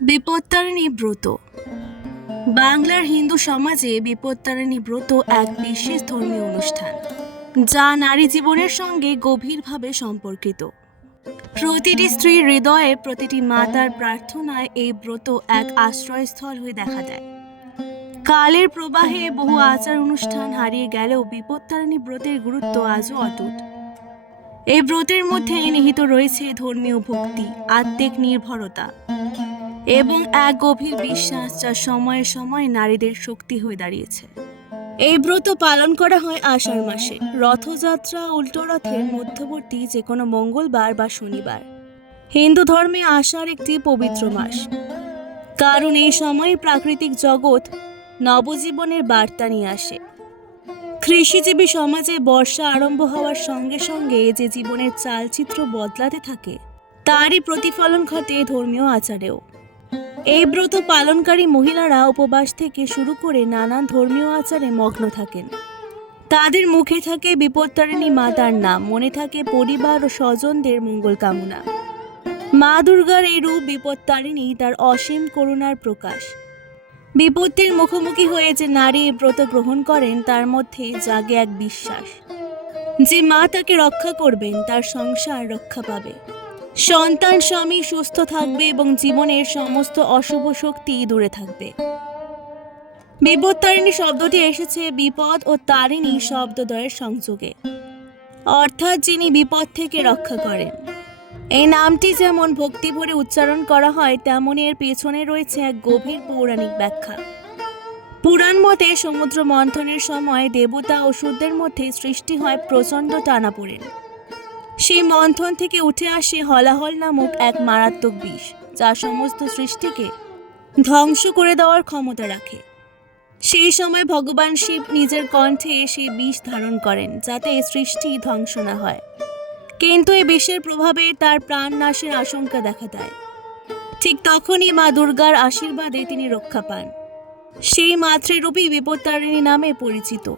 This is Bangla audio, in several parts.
বিপত্তারিণী ব্রত। বাংলার হিন্দু সমাজে বিপত্তারিণী ব্রত এক বিশেষ ধর্মীয় অনুষ্ঠান, যা নারী জীবনের সঙ্গে গভীরভাবে সম্পর্কিত। প্রতিটি স্ত্রীর হৃদয়ে প্রতিটি মাতার প্রার্থনায় এই ব্রত এক আশ্রয়স্থল হয়ে দেখা দেয়। কালের প্রবাহে বহু আচার অনুষ্ঠান হারিয়ে গেলেও বিপত্তারিণী ব্রতের গুরুত্ব আজও অটুট। এই ব্রতের মধ্যে নিহিত রয়েছে ধর্মীয় ভক্তি, আত্মিক নির্ভরতা। এবং এক গভীর বিশ্বাস যা সময়ে সময়ে নারীদের শক্তি হয়ে দাঁড়িয়েছে। এই ব্রত পালন করা হয় আষাঢ় মাসে। রথযাত্রা উল্টো রথের মধ্যবর্তী যে কোনো মঙ্গলবার বা শনিবার। হিন্দু ধর্মে আষাঢ় একটি পবিত্র মাস। কারণ এই সময়ে প্রাকৃতিক জগৎ নবজীবনের বার্তা নিয়ে আসে। কৃষিজীবী সমাজে বর্ষা আরম্ভ হওয়ার সঙ্গে সঙ্গে যে জীবনের চালচিত্র বদলাতে থাকে, তারই প্রতিফলন ঘটে ধর্মীয় আচারেও। এই ব্রত পালনকারী মহিলারা উপবাস থেকে শুরু করে নানান ধর্মীয় আচারে মগ্ন থাকেন। তাদের মুখে থাকে বিপত্তারিণী মাতার নাম, মনে থাকে পরিবার ও স্বজনদের মঙ্গল কামনা। মা দুর্গার এই রূপ বিপত্তারিণী তার অসীম করুণার প্রকাশ। বিপত্তির মুখোমুখি হয়ে যে নারী ব্রত গ্রহণ করেন, তার মধ্যে জাগে এক বিশ্বাস। যে মা তাকে রক্ষা করবেন, তার সংসার রক্ষা পাবে। সন্তান, স্বামী সুস্থ থাকবে এবং জীবনের সমস্ত অশুভ শক্তি দূরে থাকবে। বিপত্তারিণী শব্দটি এসেছে বিপদ ও তারিণী শব্দদ্বয়ের সংযোগে। অর্থাৎ যিনি বিপদ থেকে রক্ষা করেন। এই নামটি যেমন ভক্তি ভরে উচ্চারণ করা হয় তেমনই এর পেছনে রয়েছে এক গভীর পৌরাণিক ব্যাখ্যা। পুরাণ মতে সমুদ্র মন্থনের সময় দেবতা ও মধ্যে সৃষ্টি হয় প্রচণ্ড টানাপোড়েন। সেই মন্থন থেকে উঠে আসে হলাহল নামক এক মারাত্মক বিষ, যা সমস্ত সৃষ্টিকে ধ্বংস করে দেওয়ার ক্ষমতা রাখে। সেই সময় ভগবান শিব নিজের কণ্ঠে সেই বিষ ধারণ করেন, যাতে সৃষ্টি ধ্বংস না হয়। কিন্তু এই বিষের প্রভাবে তার প্রাণ নাশের আশঙ্কা দেখা দেয়। ঠিক তখনই মা দুর্গার আশীর্বাদে তিনি রক্ষা পান। সেই মাতৃরূপী বিপত্তারিণী নামে পরিচিত।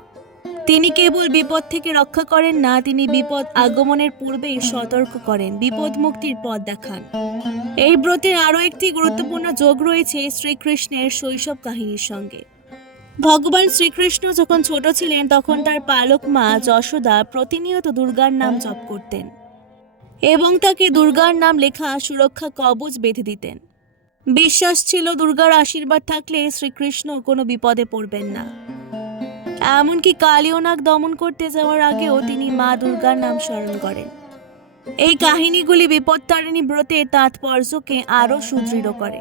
তিনি কেবল বিপদ থেকে রক্ষা করেন না, তিনি বিপদ আগমনের পূর্বেই সতর্ক করেন, বিপদ মুক্তির পথ দেখান। এই ব্রতের আরও একটি গুরুত্বপূর্ণ যোগ রয়েছে শ্রীকৃষ্ণের শৈশব কাহিনীর সঙ্গে। ভগবান শ্রীকৃষ্ণ যখন ছোট ছিলেন, তখন তার পালক মা যশোদা প্রতিনিয়ত দুর্গার নাম জপ করতেন এবং তাকে দুর্গার নাম লেখা সুরক্ষা কবচ বেঁধে দিতেন। বিশ্বাস ছিল দুর্গার আশীর্বাদ থাকলে শ্রীকৃষ্ণ কোনো বিপদে পড়বেন না। এমনকি কালীয়নাগ দমন করতে যাওয়ার আগেও তিনি মা দুর্গার নাম স্মরণ করেন। এই কাহিনীগুলি বিপত্তারিণী ব্রতের তাৎপর্যকে আরও সুদৃঢ় করে।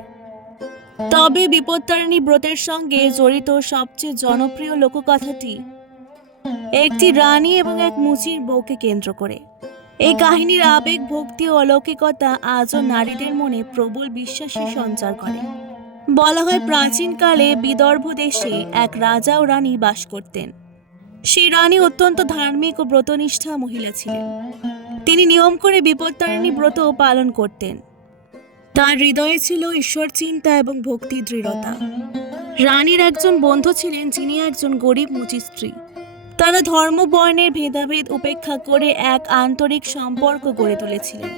তবে বিপত্তারিণী ব্রতের সঙ্গে জড়িত সবচেয়ে জনপ্রিয় লোককথাটি একটি রানী এবং এক মুচির বউকে কেন্দ্র করে। এই কাহিনীর আবেগ, ভক্তি ও অলৌকিকতা আজও নারীদের মনে প্রবল বিশ্বাসের সঞ্চার করে। বলা হয় প্রাচীনকালে বিদর্ভ দেশে এক রাজা ও রানী বাস করতেন। সেই রানী অত্যন্ত ধার্মিক ও ব্রতনিষ্ঠা মহিলা ছিলেন। তিনি নিয়ম করে বিপত্তারিণী ব্রত পালন করতেন। তার হৃদয়ে ছিল ঈশ্বর চিন্তা এবং ভক্তি দৃঢ়তা। রানীর একজন বন্ধু ছিলেন যিনি একজন গরিব মুচি স্ত্রী তারা ধর্ম, বর্ণের ভেদাভেদ উপেক্ষা করে এক আন্তরিক সম্পর্ক গড়ে তুলেছিলেন।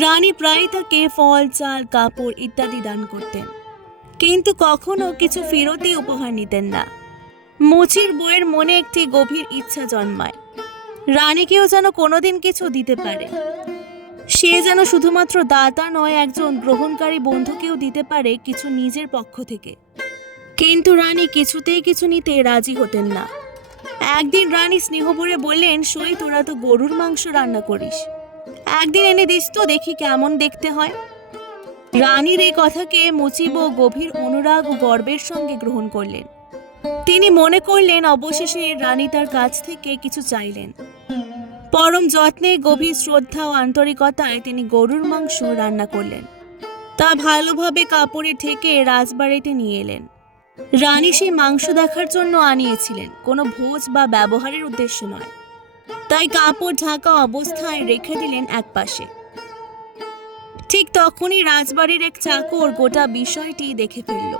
রানী প্রায় তাকে ফল, চাল, কাপড় ইত্যাদি দান করতেন। কিন্তু কখনো কিছু ফেরতি উপহার নিতেন না। মুচির বইয়ের মনে একটি গভীর ইচ্ছা জন্মায়। রানীকেও যেন কোনোদিন কিছু দিতে পারে। সে যেন শুধুমাত্র দাতা নয়, একজন গ্রহণকারী বন্ধুকেও দিতে পারে কিছু নিজের পক্ষ থেকে। কিন্তু রানী কিছুতেই কিছু নিতে রাজি হতেন না। একদিন রানী স্নেহ বললেন, সই, তোরা তো গরুর মাংস রান্না করিস। একদিন এনে দিস তো, দেখি কেমন দেখতে হয়। রানীর এই কথাকে মুচিব গভীর অনুরাগ ও গর্বের সঙ্গে গ্রহণ করলেন। তিনি মনে করলেন, অবশেষে রানী তার কাছ থেকে কিছু চাইলেন। পরম যত্নে, গভীর শ্রদ্ধা ও আন্তরিকতায় তিনি গরুর মাংস রান্না করলেন। তা ভালোভাবে কাপড়ে ঢেকে রাজবাড়িতে নিয়ে এলেন। রানী সেই মাংস দেখার জন্য আনিয়েছিলেন, কোনো ভোজ বা ব্যবহারের উদ্দেশ্য নয়। তাই কাপড় ঢাকা অবস্থায় রেখে দিলেন একপাশে। ঠিক তখনই রাজবাড়ির এক চাকর গোটা বিষয়টি দেখে ফেলল।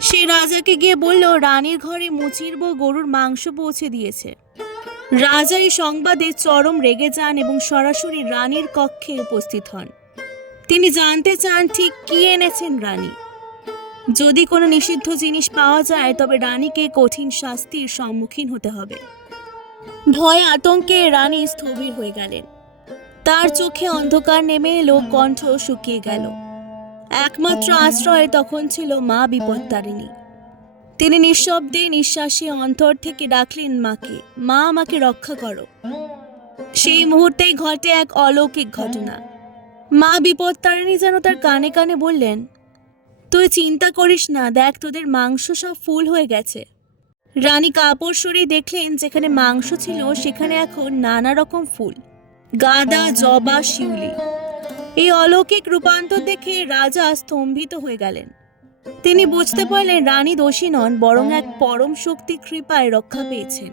সে রাজাকে গিয়ে বলল, রানীর ঘরে মুচির বউ গরুর মাংস পৌঁছে দিয়েছে। রাজা এই সংবাদে চরম রেগে যান এবং সরাসরি রানীর কক্ষে উপস্থিত হন। তিনি জানতে চান, ঠিক কি এনেছেন রানী? যদি কোনো নিষিদ্ধ জিনিস পাওয়া যায়, তবে রানীকে কঠিন শাস্তির সম্মুখীন হতে হবে। ভয় আতঙ্কে রানী স্থবির হয়ে গেলেন। তার চোখে অন্ধকার নেমে এলো কণ্ঠ শুকিয়ে গেল। একমাত্র আশ্রয় তখন ছিল মা বিপত্তারিণী। তিনি নিঃশব্দে, নিঃশ্বাসে অন্তর থেকে ডাকলেন মাকে, মা, আমাকে রক্ষা করো। সেই মুহূর্তেই ঘটে এক অলৌকিক ঘটনা। মা বিপত্তারিণী যেন তার কানে কানে বললেন, তুই চিন্তা করিস না, দেখ তোদের মাংস সব ফুল হয়ে গেছে। রানী কাপড় সরিয়ে দেখলেন, যেখানে মাংস ছিল, সেখানে এখন নানা রকম ফুল। গাঁদা জবা শিউলি। এই অলৌকিক রূপান্তর দেখে রাজা স্তম্ভিত হয়ে গেলেন। তিনি বুঝতে পারলেন রানী দোষী নন, বরং এক পরম শক্তি কৃপায় রক্ষা পেয়েছেন।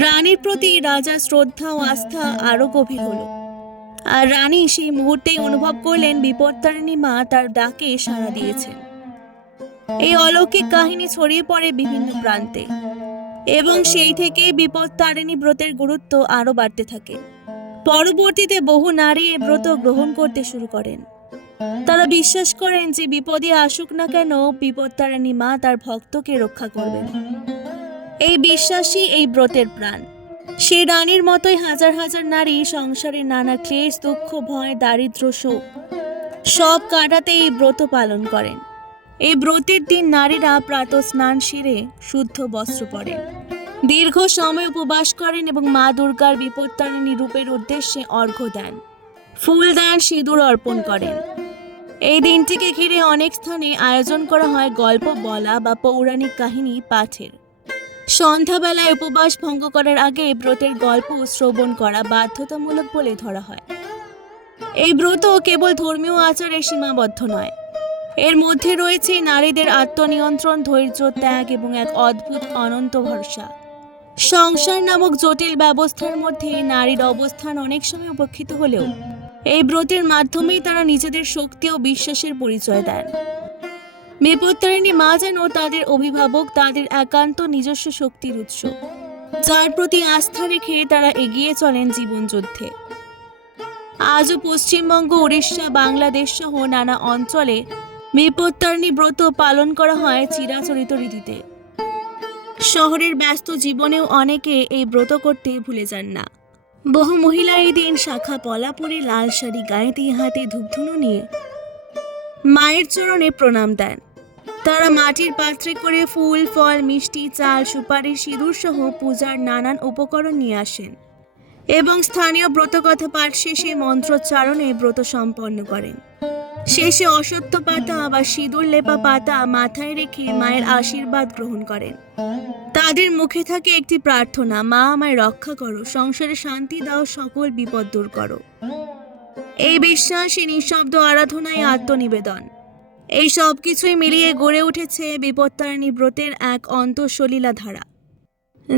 রানীর প্রতি রাজার শ্রদ্ধা ও আস্থা আরও গভীর হলো। আর রানী সেই মুহূর্তেই অনুভব করলেন বিপত্তারিণী মা তার ডাকে সাড়া দিয়েছেন। এই অলৌকিক কাহিনী ছড়িয়ে পড়ে বিভিন্ন প্রান্তে। এবং সেই থেকে বিপত্তারিণী ব্রতের গুরুত্ব আরও বাড়তে থাকে। পরবর্তীতে বহু নারী এ ব্রত গ্রহণ করতে শুরু করেন। তারা বিশ্বাস করেন যে বিপদে আসুক না কেন, বিপত্তারিণী মা তার ভক্তকে রক্ষা করবেন। এই বিশ্বাসই এই ব্রতের প্রাণ। সেই রানীর মতোই হাজার হাজার নারী সংসারের নানা ক্লেশ, দুঃখ, ভয় দারিদ্র শোক, সব কাটাতে এই ব্রত পালন করেন। এই ব্রতের দিন নারীরা প্রাত স্নান সেরে শুদ্ধ বস্ত্র পরেন। দীর্ঘ সময় উপবাস করেন এবং মা দুর্গার বিপত্তারিণী রূপের উদ্দেশ্যে অর্ঘ্য দেন। ফুল দেন, সিঁদুর অর্পণ করেন। এই দিনটিকে ঘিরে অনেক স্থানে আয়োজন করা হয় গল্প, বলা বা পৌরাণিক কাহিনী, পাঠের। সন্ধ্যাবেলায় উপবাস ভঙ্গ করার আগে ব্রতের গল্প শ্রবণ করা বাধ্যতামূলক বলে ধরা হয়। এই ব্রত কেবল ধর্মীয় আচারে সীমাবদ্ধ নয়। এর মধ্যে রয়েছে নারীদের আত্মনিয়ন্ত্রণ, ধৈর্য, ত্যাগ এবং এক অদ্ভুত অনন্ত ভরসা। সংসার নামক জটিল ব্যবস্থার মধ্যে নারীর অবস্থান অনেক সময় উপেক্ষিত হলেও এই ব্রতের মাধ্যমেই তারা নিজেদের শক্তি ও বিশ্বাসের পরিচয় দেন। বিপত্তারিণী মা যেন তাদের অভিভাবক, তাদের একান্ত নিজস্ব শক্তির উৎস, যার প্রতি আস্থা রেখে তারা এগিয়ে চলেন জীবনযুদ্ধে। আজও পশ্চিমবঙ্গ উড়িষ্যা বাংলাদেশ সহ নানা অঞ্চলে বিপত্তারিণী ব্রত পালন করা হয় চিরাচরিত রীতিতে। শহরের ব্যস্ত জীবনেও অনেকে এই ব্রত করতে ভুলে যান না। বহু মহিলা এই দিন শাখা পলা পরে লাল শাড়ি গায়ে দিয়ে হাতে ধূপধুনো নিয়ে মায়ের চরণে প্রণাম দেন। তারা মাটির পাত্রে করে ফুল, ফল, মিষ্টি, চাল, সুপারি সিঁদুর সহ পূজার নানান উপকরণ নিয়ে আসেন। এবং স্থানীয় ব্রতকথা পাঠ শেষে মন্ত্রোচ্চারণে ব্রত সম্পন্ন করেন। শেষে অসত্য পাতা বা সিঁদুর লেপা পাতা মাথায় রেখে মায়ের আশীর্বাদ গ্রহণ করেন। তাদের মুখে থাকে একটি প্রার্থনা, মা, আমায় রক্ষা করো, সংসারে শান্তি দাও, সকল বিপদ দূর করো। এই বিশ্বাসী নিঃশব্দ আরাধনায় আত্মনিবেদন। এই সব কিছুই মিলিয়ে গড়ে উঠেছে বিপত্তারিণী ব্রতের এক অন্তঃসলীলা ধারা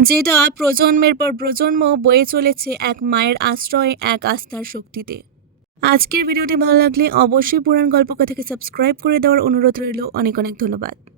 যেটা প্রজন্মের পর প্রজন্ম বয়ে চলেছে এক মায়ের আশ্রয়, এক আস্থার শক্তিতে। আজকের ভিডিওটি ভালো লাগলে অবশ্যই পুরাণ গল্পকথাকে সাবস্ক্রাইব করে দেওয়ার অনুরোধ রইল। অনেক অনেক ধন্যবাদ।